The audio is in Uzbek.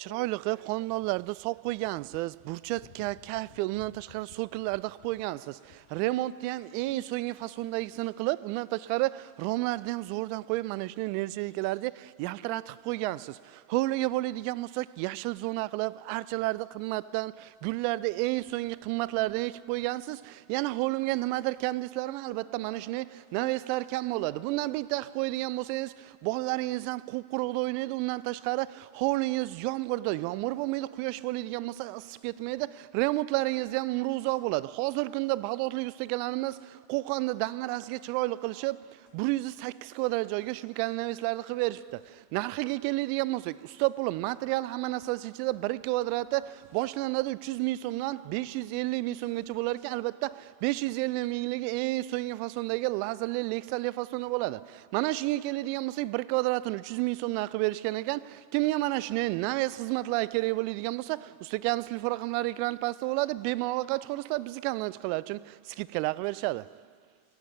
chiroyli qilib xonadonlarda solib qo'ygansiz. Burchatka, kafe, undan tashqari so'killarda qilib qo'ygansiz. Remontni ham eng so'nggi fasondagisini qilib, undan tashqari romlarni ham zo'rdan qo'yib, mana shunday nержавейкаlarni yaltiratib qo'ygansiz. Hovliga bo'ladigan bo'lsak, yashil zona qilib, archalarda qimmatdan, gullarda eng so'nggi qimmatlardan ekib qo'ygansiz. Yana hovlimga nimadir kam deysizlarmi? Albatta mana shunday naveslar kam bo'ladi. Bundan bitta qilib qo'yadigan bo'lsangiz, bolalaringiz ham quruqda o'ynaydi. Undan tashqari hovlingiz yomg'irda, yomg'ir bo'lmaydi, quyosh bo'ladigan bo'lsa isib ketmaydi. Remontlaringiz ham umri uzoq bo'ladi. Hozirgi kunda bag'dodlik ustakalarimiz Qo'qonni dangarasiga chiroyli qilishib 108 kvadrat joyga shumkali naveslarni qilib berishibdi. Narxiga keladigan bo'lsak, usta puli, material hamma narsasi ichida 1 kvadrati boshlanadi 300 ming so'mdan 550 ming so'mgacha bo'lar ekan. Albatta 550 mingligi eng so'nggi fasondagi lazerli leksali fasoni bo'ladi. Mana shunga keladigan bo'lsak, 1 kvadratini 300 ming so'mdan qilib berishgan ekan. Kimga mana shunday naves xizmatlar kerak bo'ladigan bo'lsa, ustakamiz telefon raqamlari ekran pastda bo'ladi. Bemalol aloqa chiqarsizlar, bizning kanaldan chiqishlar uchun skidkalar qilib berishadi.